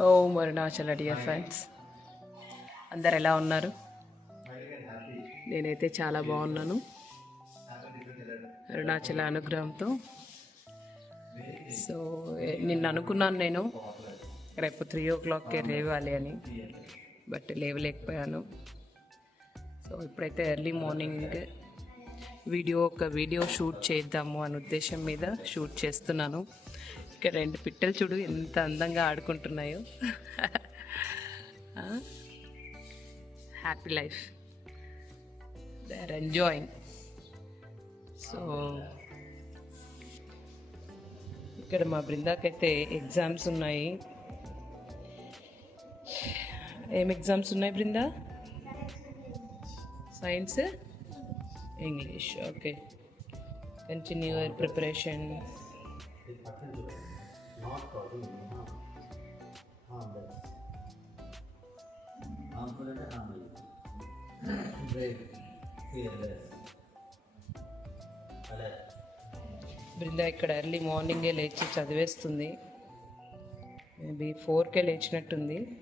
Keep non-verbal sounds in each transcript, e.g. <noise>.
ఓ మరుణాచల్ dear friends అందరు ఎలా ఉన్నారు? నేనైతే చాలా బాగున్నాను. అరుణాచల అనుగ్రహంతో. సో నిన్న అనుకున్నాను నేను. రేపు త్రీ ఓ క్లాక్కే లేవాలి అని. బట్ లేవలేకపోయాను. సో ఇప్పుడైతే ఎర్లీ మార్నింగ్ వీడియో ఒక వీడియో షూట్ చేద్దాము అనే ఉద్దేశం మీద షూట్ చేస్తున్నాను. ఇక్కడ రెండు పిట్టలు చూడు ఎంత అందంగా ఆడుకుంటున్నాయో. Happy life they are enjoying so ఇక్కడ మా బృందాకైతే ఎగ్జామ్స్ ఉన్నాయి. ఏం ఎగ్జామ్స్ ఉన్నాయి Brinda? Science English okay continue your preparation Brinda ఇక్కడ ఎర్లీ మార్నింగే లేచి చదివేస్తుంది. మేబీ ఫోర్కే లేచినట్టుంది.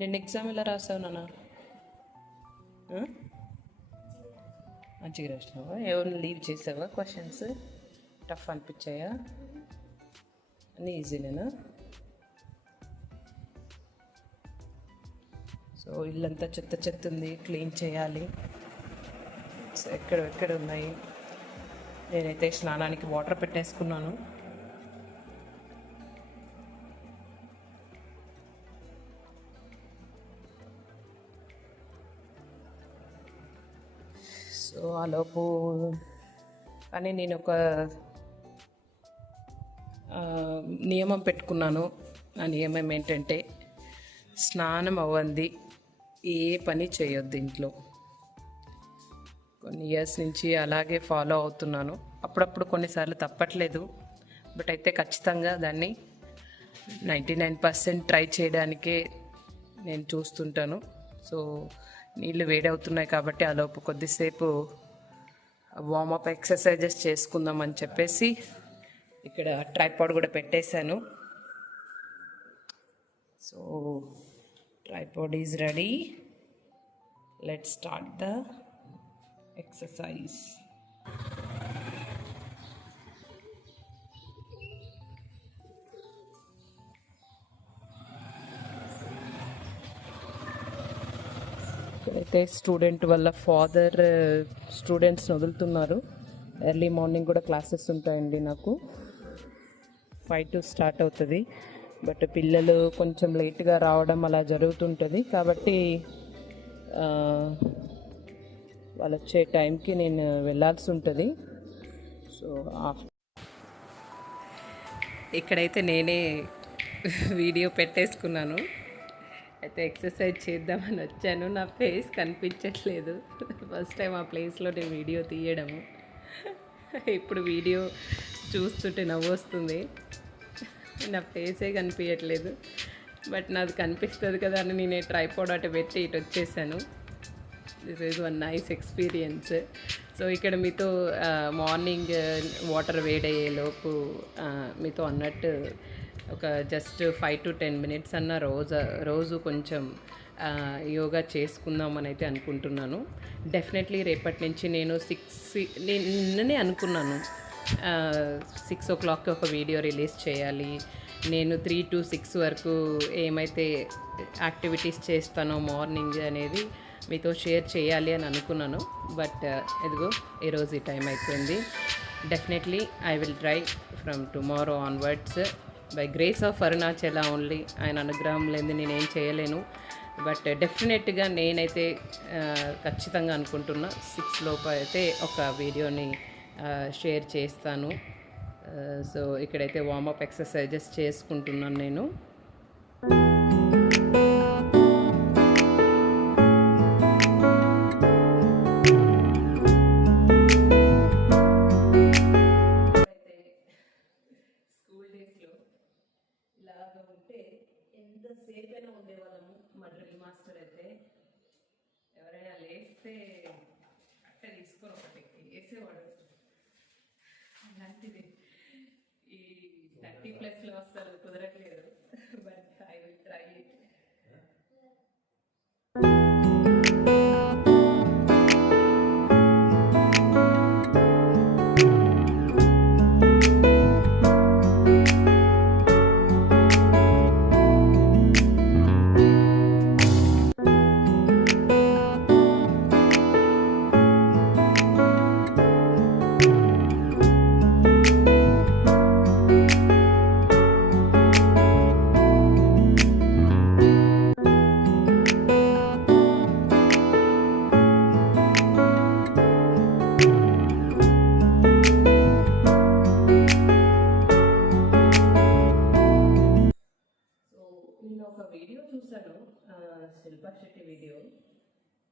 నిన్న ఎగ్జామ్ ఎలా రాసావు నాన్న? మంచిగా రాసినావా? ఎవరిని లీవ్ చేసావా? క్వశ్చన్స్ టఫ్ అనిపించాయా? అన్నీ ఈజీనేనా సో ఇల్లంతా చెత్త చెత్త ఉంది క్లీన్ చేయాలి. సో ఎక్కడ ఎక్కడ ఉన్నాయి? నేనైతే స్నానానికి వాటర్ పెట్టేసుకున్నాను. సో ఆలోపు. కానీ నేను ఒక నియమం పెట్టుకున్నాను. ఆ నియమం ఏంటంటే స్నానం అవ్వంది ఏ పని చేయొద్దు ఇంట్లో. కొన్ని ఇయర్స్ నుంచి అలాగే ఫాలో అవుతున్నాను. అప్పుడప్పుడు కొన్నిసార్లు తప్పట్లేదు బట్ అయితే ఖచ్చితంగా దాన్ని నైంటీ నైన్ పర్సెంట్ ట్రై చేయడానికే నేను చూస్తుంటాను. సో నీళ్ళు వేడవుతున్నాయి కాబట్టి ఆలోపు కొద్దిసేపు వార్మప్ ఎక్సర్సైజెస్ చేసుకుందాం అని చెప్పేసి ఇక్కడ ట్రైపాడ్ కూడా పెట్టేశాను. So tripod is ready let start the exercise అయితే స్టూడెంట్ వల్ల ఫాదర్ స్టూడెంట్స్ వదులుతున్నారు. ఎర్లీ మార్నింగ్ కూడా క్లాసెస్ ఉంటాయండి నాకు. ఫైవ్ టు స్టార్ట్ అవుతుంది. బట్ పిల్లలు కొంచెం లేట్గా రావడం అలా జరుగుతుంటుంది. కాబట్టి వాళ్ళు వచ్చే టైంకి నేను వెళ్ళాల్సి ఉంటుంది. సో ఇక్కడైతే నేనే <laughs> వీడియో పెట్టేసుకున్నాను. అయితే ఎక్సర్సైజ్ చేద్దామని వచ్చాను. నా ఫేస్ కనిపించట్లేదు. ఫస్ట్ టైం ఆ ప్లేస్లో నేను వీడియో తీయడము. ఇప్పుడు వీడియో చూస్తుంటే నవ్వు వస్తుంది. నా ఫేసే కనిపించట్లేదు. బట్ నాది కనిపిస్తుంది కదా అని నేను ట్రైపాడ్ అటు పెట్టి ఇటు వచ్చేసాను. This is one nice experience so ఇక్కడ మీతో uh, మార్నింగ్ వాటర్ uh, వేడయ్యేలోపు uh, మీతో అన్నట్టు ఒక just five to ten minutes అన్న రోజు రోజు కొంచెం యోగా చేసుకుందామని అయితే అనుకుంటున్నాను. డెఫినెట్లీ రేపటి నుంచి నేను సిక్స్ నేను నిన్ననే అనుకున్నాను. సిక్స్ ఓ క్లాక్కి ఒక వీడియో రిలీజ్ చేయాలి. నేను త్రీ టు సిక్స్ వరకు ఏమైతే యాక్టివిటీస్ చేస్తానో మార్నింగ్ అనేది మీతో షేర్ చేయాలి అని అనుకున్నాను. బట్ ఇదిగో ఈరోజు ఈ టైం అయిపోయింది. Definitely I will try from tomorrow onwards by grace of Arunachala only ఆయన అనుగ్రహం లేని నేనేం చేయలేను. బట్ డెఫినెట్గా నేనైతే ఖచ్చితంగా అనుకుంటున్నా సిక్స్ లోపు అయితే ఒక వీడియోని షేర్ చేస్తాను. సో ఇక్కడైతే వార్మప్ ఎక్సర్సైజెస్ చేసుకుంటున్నాను నేను. ఎంతసేపైనా ఉండేవాళ్ళము. మా డ్రిల్ మాస్టర్ అయితే ఎవరైనా లేస్తే అట్ట తీసుకొని ఒకటి వేసేవాడు. అలాంటిది. ఈ థర్టీ ప్లస్లో అసలు కుదరట్లేదు. శిల్పా శెట్టి వీడియో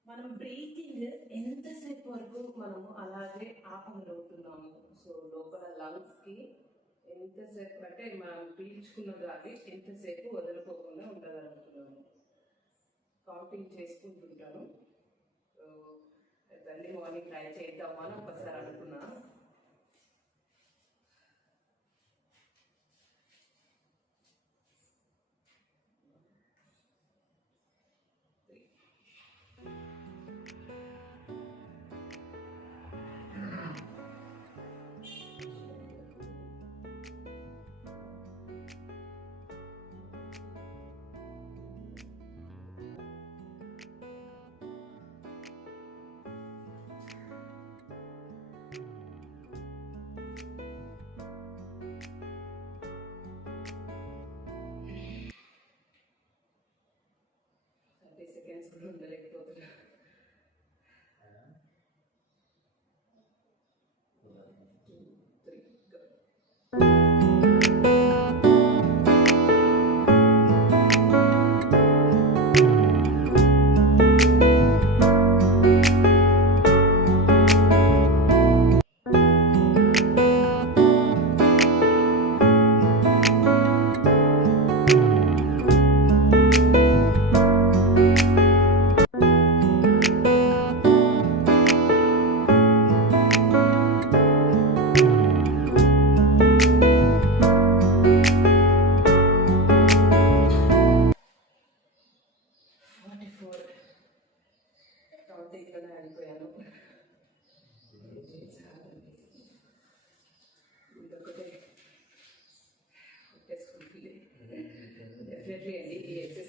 మనం బ్రీతింగ్ ఎంతసేపు వరకు మనము అలాగే ఆపగలుగుతున్నాము? సో లోపల లంగ్స్కి ఎంతసేపు అంటే మనం పీల్చుకున్న గాలి ఎంతసేపు వదులుకోకుండా ఉండగలుగుతున్నాము. కౌంటింగ్ చేసుకుంటుంటాను. దాన్ని మార్నింగ్ ట్రై చేద్దామని ఒకసారి అనుకున్నాను.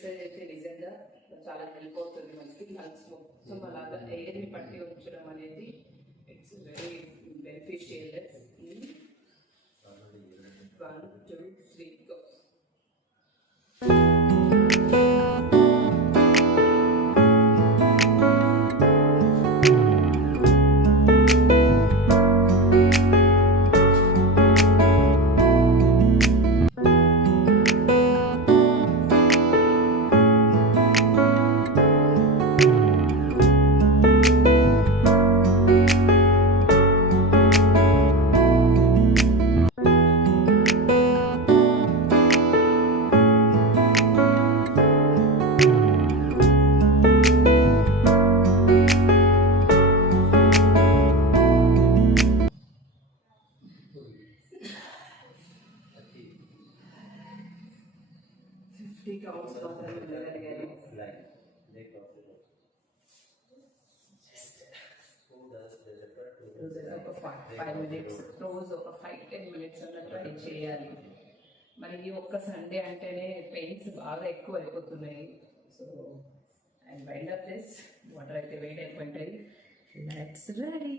ఎక్సర్సైజ్ అయితే నిజంగా చాలా హెల్ప్ అవుతుంది మనకి లంగ్స్ మొత్తం అలాగా ఎయిర్ని పట్టి ఉంచడం అనేది it's very beneficial five minutes రోజు ఒక ఫైవ్ టెన్ మినిట్స్ అన్న ట్రై చేయాలి. మరి ఈ ఒక్క సండే అంటేనే పెయిన్స్ బాగా ఎక్కువ అయిపోతున్నాయి. So and wind up this water అయితే వేడి అయిపోయింటాయి లెట్స్ రెడీ